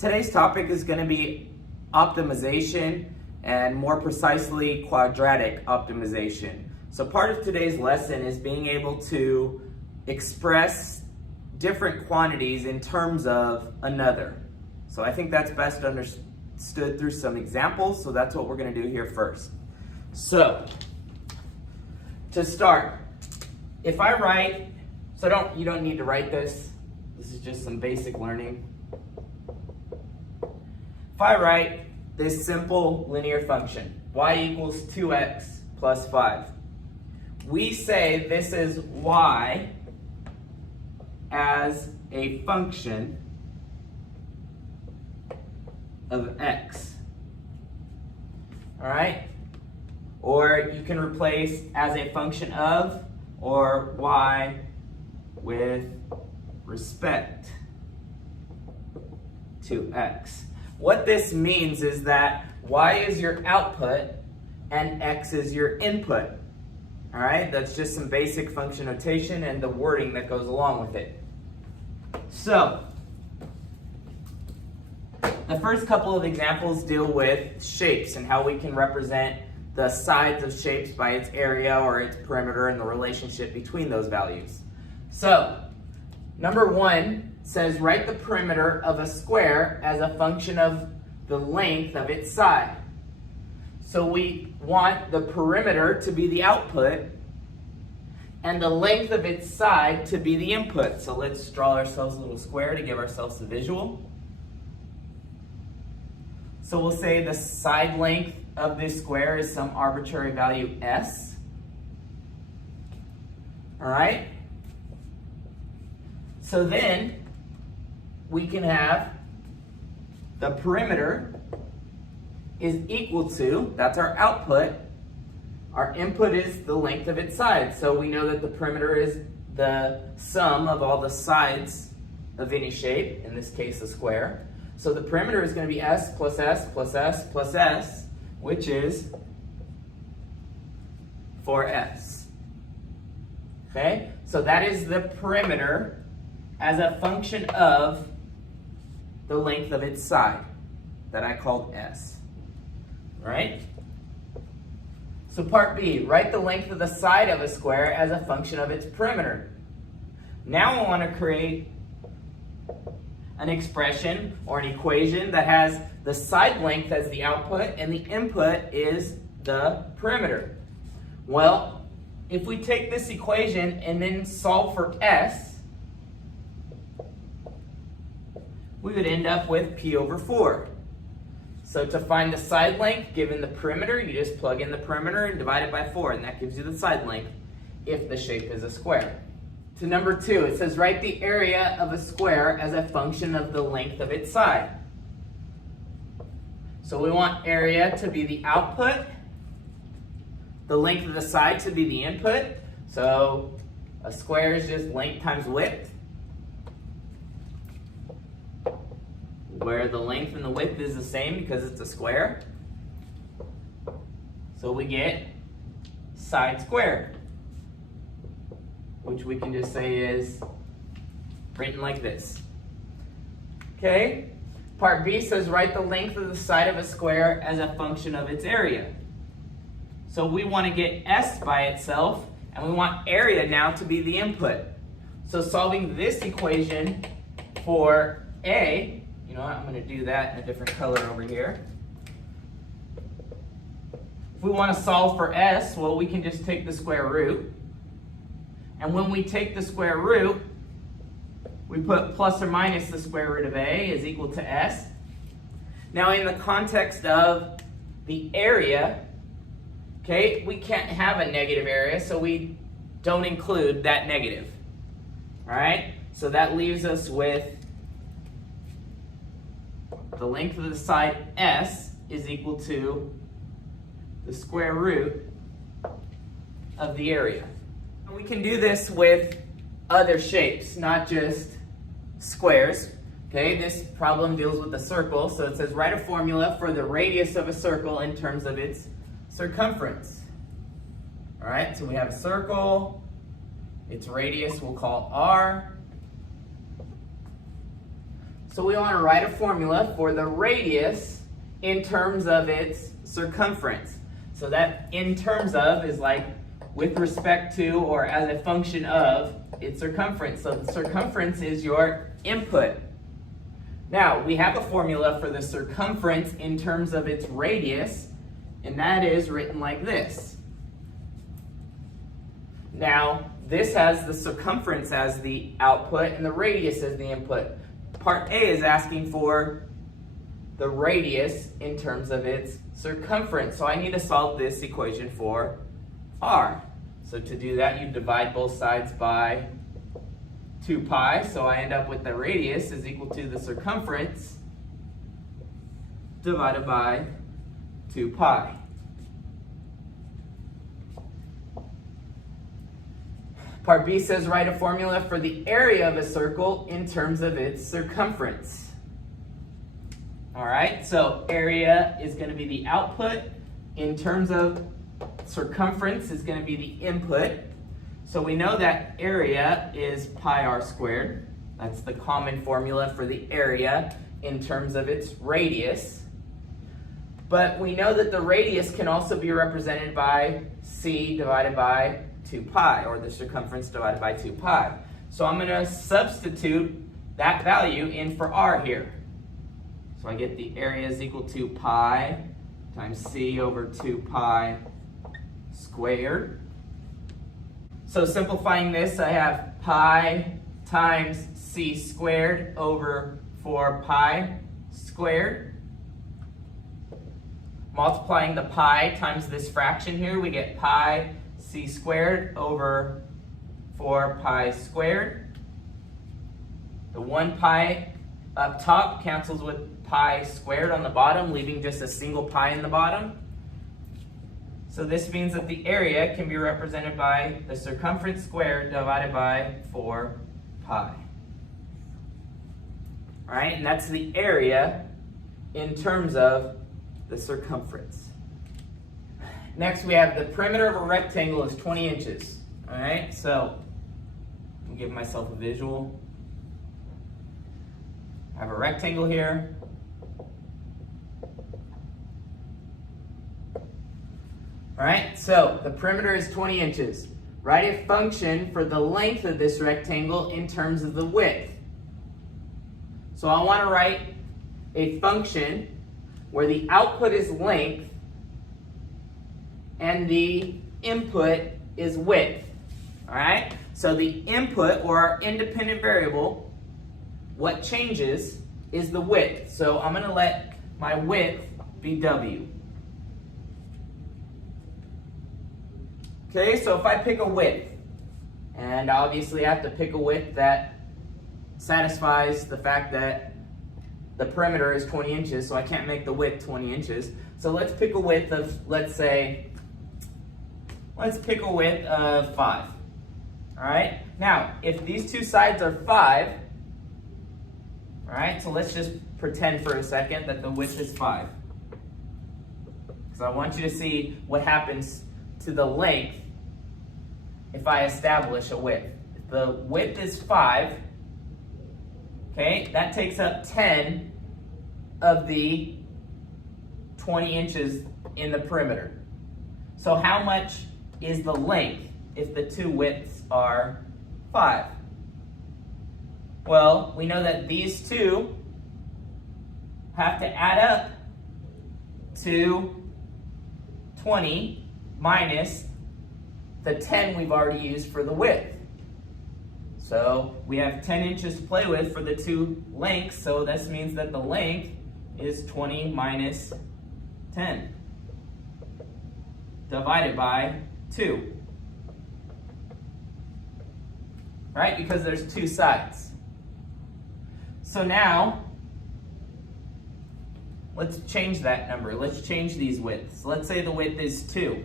Today's topic is going to be optimization, and more precisely quadratic optimization. So part of today's lesson is being able to express different quantities in terms of another. So I think that's best understood through some examples, so that's what we're going to do here first. So to start, if I write, you don't need to write this. This is just some basic learning. If I write this simple linear function, y equals 2x plus 5, we say this is y as a function of x. All right? Or you can replace as a function of or y with respect to x. What this means is that y is your output and x is your input. All right, that's just some basic function notation and the wording that goes along with it. So, the first couple of examples deal with shapes and how we can represent the sides of shapes by its area or its perimeter and the relationship between those values. So, number one says write the perimeter of a square as a function of the length of its side. So we want the perimeter to be the output and the length of its side to be the input. So let's draw ourselves a little square to give ourselves a visual. So we'll say the side length of this square is some arbitrary value s. All right? So then we can have the perimeter is equal to, that's our output, our input is the length of its side. So we know that the perimeter is the sum of all the sides of any shape, in this case a square. So the perimeter is going to be s plus s plus s plus s, which is 4s. Okay, so that is the perimeter as a function of the length of its side that I called s. Right? So part B, write the length of the side of a square as a function of its perimeter. Now I want to create an expression or an equation that has the side length as the output and the input is the perimeter. Well, if we take this equation and then solve for s, we would end up with p over 4. So to find the side length given the perimeter, you just plug in the perimeter and divide it by 4, and that gives you the side length if the shape is a square. To number 2, it says write the area of a square as a function of the length of its side. So we want area to be the output, the length of the side to be the input. So a square is just length times width, where the length and the width is the same because it's a square. So we get side squared, which we can just say is written like this. Okay? Part B says write the length of the side of a square as a function of its area. So we want to get s by itself, and we want area now to be the input. So solving this equation for A, you know what, I'm going to do that in a different color over here. If we want to solve for s, well, we can just take the square root. And when we take the square root, we put plus or minus the square root of a is equal to s. Now in the context of the area, okay, we can't have a negative area, so we don't include that negative. All right? So that leaves us with the length of the side s is equal to the square root of the area. And we can do this with other shapes, not just squares. Okay, this problem deals with a circle, so it says write a formula for the radius of a circle in terms of its circumference. All right, so we have a circle, its radius we'll call r. So we want to write a formula for the radius in terms of its circumference. So that in terms of is like with respect to or as a function of its circumference. So the circumference is your input. Now, we have a formula for the circumference in terms of its radius, and that is written like this. Now, this has the circumference as the output and the radius as the input. Part A is asking for the radius in terms of its circumference. So I need to solve this equation for r. So to do that, you divide both sides by 2 pi. So I end up with the radius is equal to the circumference divided by 2 pi. Part B says write a formula for the area of a circle in terms of its circumference. All right, so area is going to be the output. In terms of circumference is going to be the input. So we know that area is pi r squared. That's the common formula for the area in terms of its radius. But we know that the radius can also be represented by c divided by 2 pi, or the circumference divided by 2 pi. So I'm going to substitute that value in for r here. So I get the area is equal to pi times c over 2 pi squared. So simplifying this, I have pi times c squared over 4 pi squared. Multiplying the pi times this fraction here, we get pi c squared over 4 pi squared. The 1 pi up top cancels with pi squared on the bottom, leaving just a single pi in the bottom. So this means that the area can be represented by the circumference squared divided by 4 pi. All right, and that's the area in terms of the circumference. Next, we have the perimeter of a rectangle is 20 inches. All right, so I'll give myself a visual. I have a rectangle here. All right, so the perimeter is 20 inches. Write a function for the length of this rectangle in terms of the width. So I want to write a function where the output is length and the input is width. All right, so the input, or our independent variable, what changes is the width. So I'm going to let my width be w. Okay, so if I pick a width, and obviously I have to pick a width that satisfies the fact that the perimeter is 20 inches, so I can't make the width 20 inches. So let's pick a width of, let's pick a width of 5. All right, now if these two sides are 5, all right, so let's just pretend for a second that the width is 5. Because I want you to see what happens to the length if I establish a width. If the width is 5, okay, that takes up 10 of the 20 inches in the perimeter. So how much is the length if the two widths are 5? Well, we know that these two have to add up to 20 minus the 10 we've already used for the width. So we have 10 inches to play with for the two lengths, so this means that the length is 20 minus 10 divided by 2. Right? Because there's two sides. So now, let's change that number. Let's change these widths. Let's say the width is 2.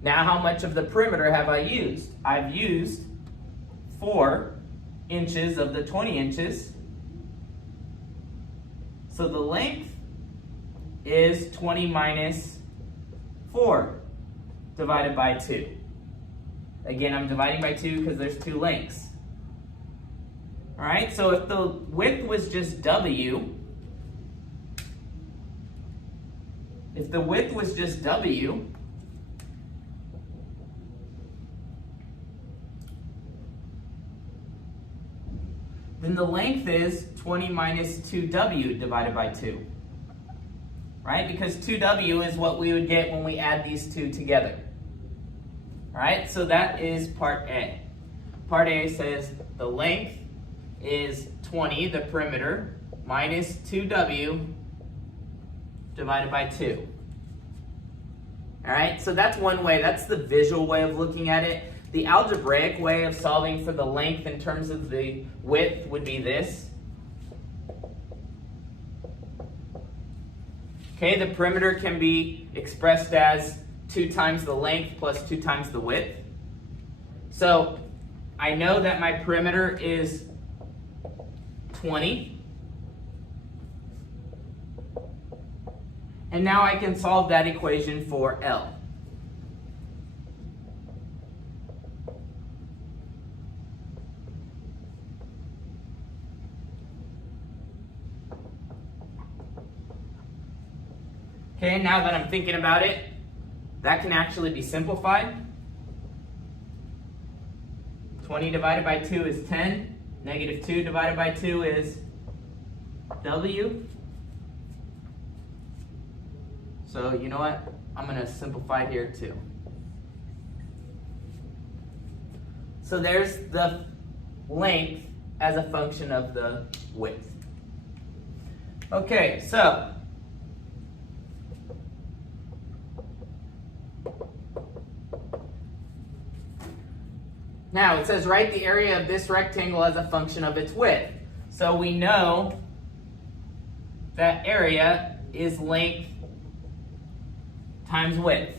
Now how much of the perimeter have I used? I've used 4 inches of the 20 inches. So the length is 20 minus 4 divided by 2. Again, I'm dividing by 2 because there's two lengths. All right, so if the width was just W, then the length is 20 minus 2W divided by 2. Right? Because 2W is what we would get when we add these two together. All right, so that is part A. Part A says the length is 20, the perimeter, minus 2W divided by 2. All right, so that's one way. That's the visual way of looking at it. The algebraic way of solving for the length in terms of the width would be this. Okay, the perimeter can be expressed as 2 times the length plus 2 times the width. So I know that my perimeter is 20. And now I can solve that equation for L. Okay, now that I'm thinking about it, that can actually be simplified. 20 divided by 2 is 10. Negative 2 divided by 2 is W. So you know what? I'm going to simplify it here too. So there's the length as a function of the width. Okay, so now it says write the area of this rectangle as a function of its width. So we know that area is length times width.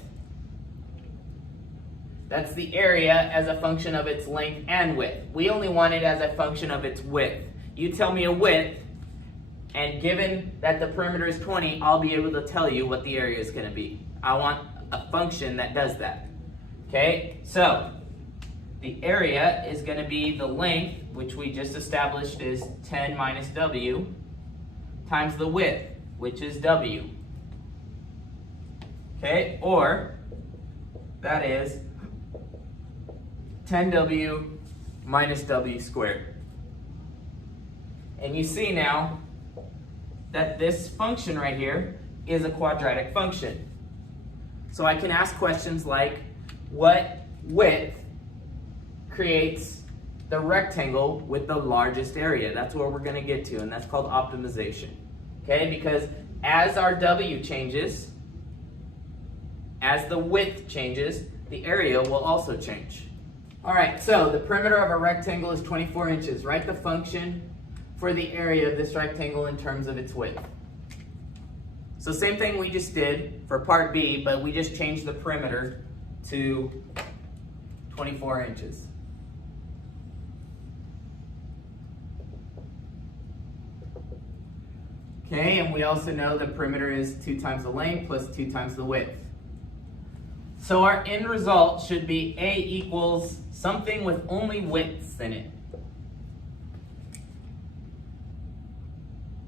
That's the area as a function of its length and width. We only want it as a function of its width. You tell me a width, and given that the perimeter is 20, I'll be able to tell you what the area is going to be. I want a function that does that. Okay, so the area is going to be the length, which we just established is 10 minus W, times the width, which is W. Okay, or that is 10W minus W squared. And you see now that this function right here is a quadratic function. So I can ask questions like, what width creates the rectangle with the largest area? That's where we're going to get to, and that's called optimization. Okay, because as our W changes, as the width changes, the area will also change. All right, so the perimeter of a rectangle is 24 inches. Write the function for the area of this rectangle in terms of its width. So same thing we just did for part B, but we just changed the perimeter to 24 inches. Okay, and we also know the perimeter is 2 times the length plus 2 times the width. So our end result should be A equals something with only widths in it.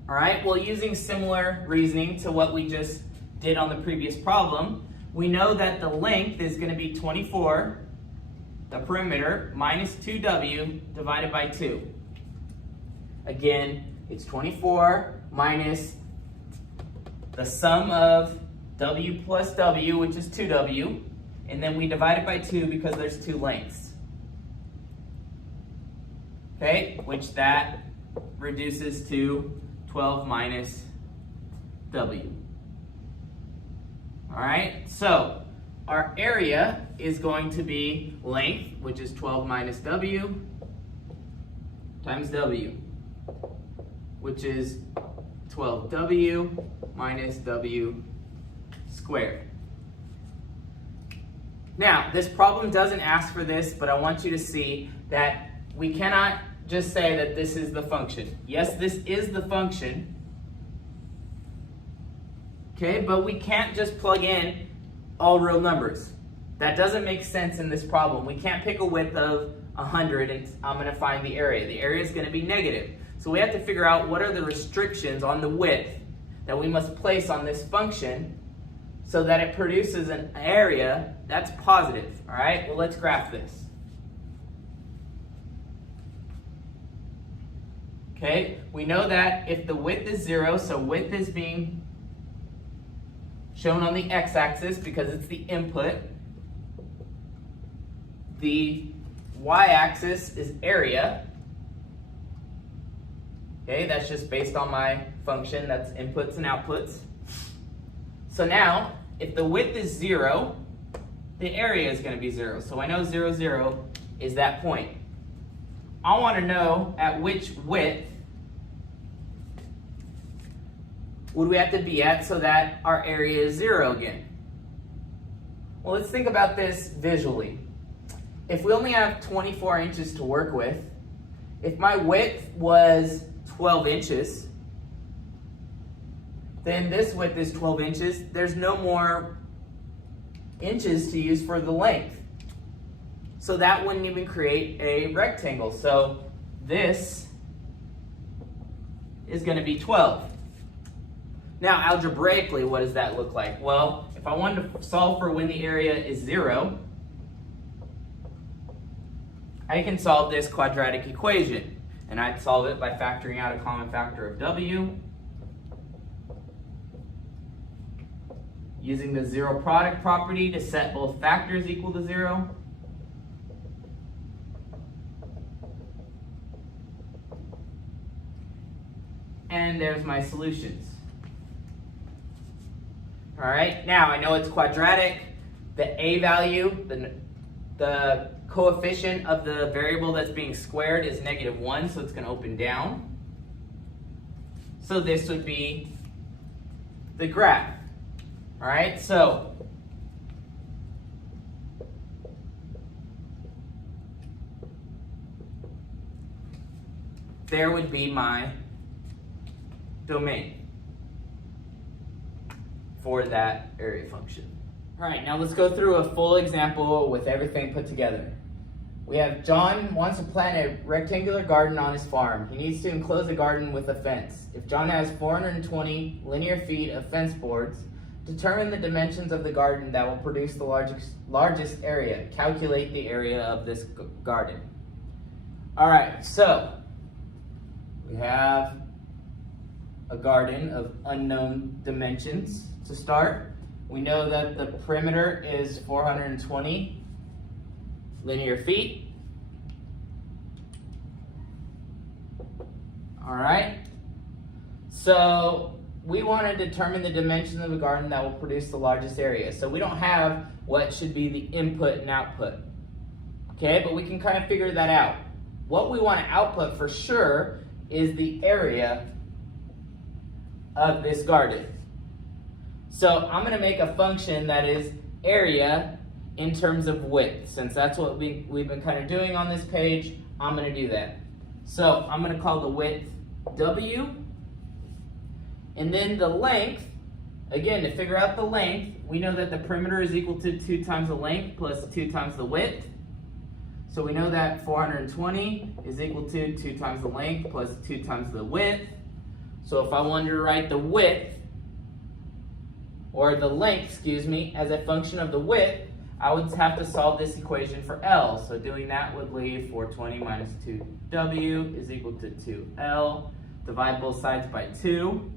All right, well, using similar reasoning to what we just did on the previous problem, we know that the length is going to be 24, the perimeter, minus 2W divided by 2. Again, it's 24 minus the sum of W plus W, which is 2W, and then we divide it by 2 because there's 2 lengths. Okay, which that reduces to 12 minus W. All right, so our area is going to be length, which is 12 minus W, times W, which is 12W minus W squared. Now, this problem doesn't ask for this, but I want you to see that we cannot just say that this is the function. Yes, this is the function, okay, but we can't just plug in all real numbers. That doesn't make sense in this problem. We can't pick a width of 100 and I'm going to find the area. The area is going to be negative. So we have to figure out what are the restrictions on the width that we must place on this function so that it produces an area that's positive. All right, well, let's graph this. Okay, we know that if the width is 0, so width is being shown on the x-axis because it's the input. The y-axis is area. Okay, that's just based on my function, that's inputs and outputs. So now, if the width is 0, the area is going to be 0. So I know 0, 0 is that point. I want to know at which width would we have to be at so that our area is 0 again. Well, let's think about this visually. If we only have 24 inches to work with, if my width was 12 inches, then this width is 12 inches. There's no more inches to use for the length. So that wouldn't even create a rectangle. So this is going to be 12. Now, algebraically, what does that look like? Well, if I wanted to solve for when the area is 0, I can solve this quadratic equation. And I'd solve it by factoring out a common factor of w, using the zero product property to set both factors equal to 0. And there's my solutions. All right, now I know it's quadratic. The a value, the coefficient of the variable that's being squared is -1, so it's going to open down. So this would be the graph. All right, so there would be my domain for that area function. All right, now let's go through a full example with everything put together. We have John wants to plant a rectangular garden on his farm. He needs to enclose the garden with a fence. If John has 420 linear feet of fence boards, determine the dimensions of the garden that will produce the largest area. Calculate the area of this garden. All right, so we have a garden of unknown dimensions to start. We know that the perimeter is 420 linear feet. All right, so we want to determine the dimensions of the garden that will produce the largest area. So we don't have what should be the input and output. Okay, but we can kind of figure that out. What we want to output for sure is the area of this garden. So I'm going to make a function that is area in terms of width. Since that's what we've been kind of doing on this page, I'm going to do that. So I'm going to call the width W. And then the length, again, to figure out the length, we know that the perimeter is equal to 2 times the length plus 2 times the width. So we know that 420 is equal to 2 times the length plus 2 times the width. So if I wanted to write the width, or the length, excuse me, as a function of the width, I would have to solve this equation for L. So doing that would leave 420 minus 2W is equal to 2L. Divide both sides by 2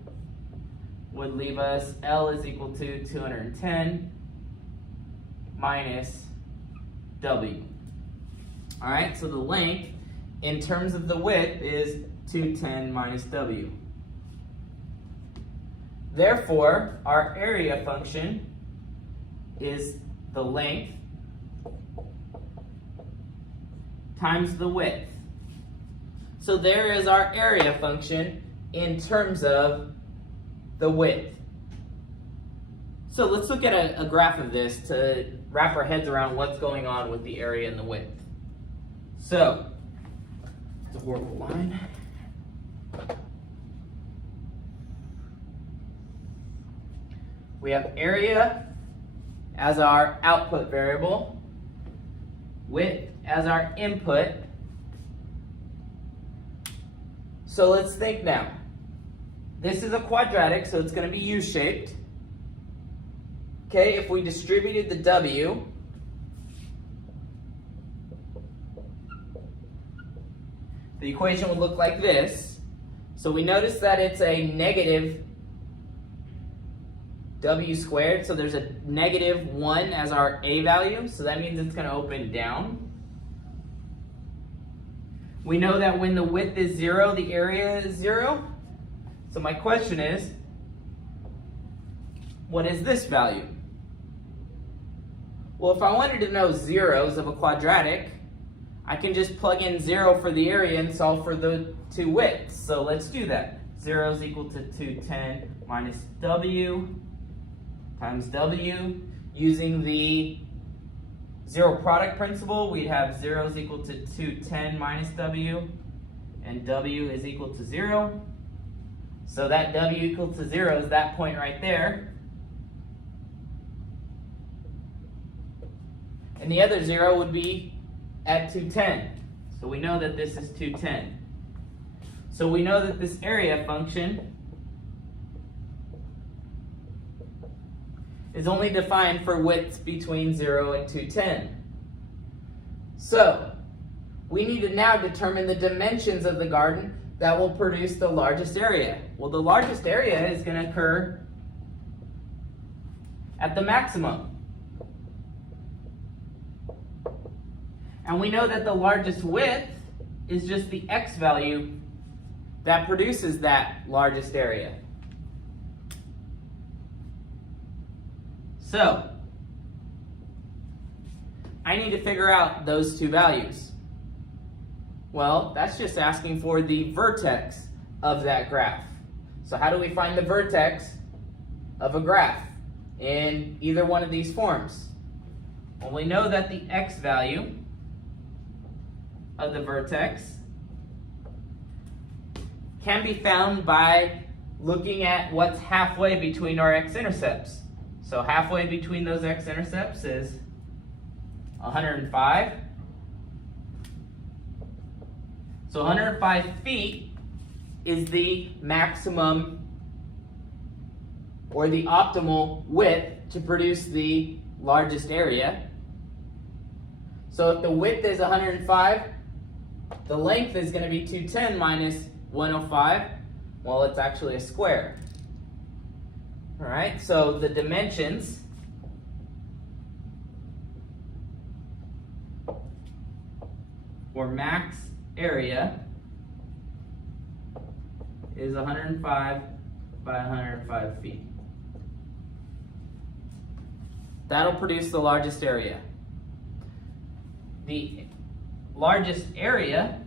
would leave us L is equal to 210 minus W. All right, so the length in terms of the width is 210 minus W. Therefore, our area function is the length times the width. So there is our area function in terms of the width. So let's look at a graph of this to wrap our heads around what's going on with the area and the width. So, it's a horrible line. We have area as our output variable, width as our input. So let's think now. This is a quadratic, so it's going to be U-shaped. Okay, if we distributed the W, the equation would look like this. So we notice that it's a negative W squared, so there's a negative 1 as our A value, so that means it's going to open down. We know that when the width is 0, the area is 0. So my question is, what is this value? Well, if I wanted to know zeros of a quadratic, I can just plug in 0 for the area and solve for the two widths. So let's do that. 0 is equal to 210 minus W times W. Using the zero product principle, we'd have 0 is equal to 210 minus W, and W is equal to 0. So that W equal to 0 is that point right there. And the other 0 would be at 210. So we know that this is 210. So we know that this area function is only defined for widths between 0 and 210. So we need to now determine the dimensions of the garden that will produce the largest area. Well, the largest area is going to occur at the maximum. And we know that the largest width is just the x value that produces that largest area. So, I need to figure out those two values. Well, that's just asking for the vertex of that graph. So how do we find the vertex of a graph in either one of these forms? Well, we know that the x value of the vertex can be found by looking at what's halfway between our x-intercepts. So halfway between those x-intercepts is 105. So 105 feet is the maximum or the optimal width to produce the largest area. So if the width is 105, the length is going to be 210 minus 105. Well, it's actually a square. All right, so the dimensions for max area is 105 by 105 feet. That'll produce the largest area. The largest area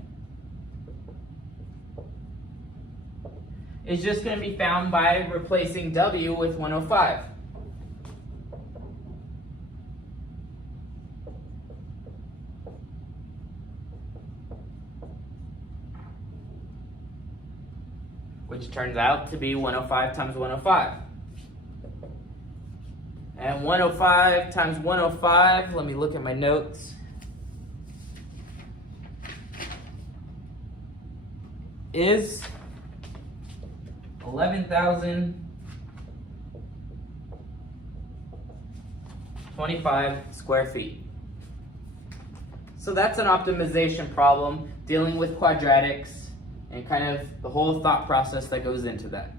is just going to be found by replacing W with 105. Which turns out to be 105 times 105. And 105 times 105, let me look at my notes, is 11,025 square feet. So that's an optimization problem dealing with quadratics and kind of the whole thought process that goes into that.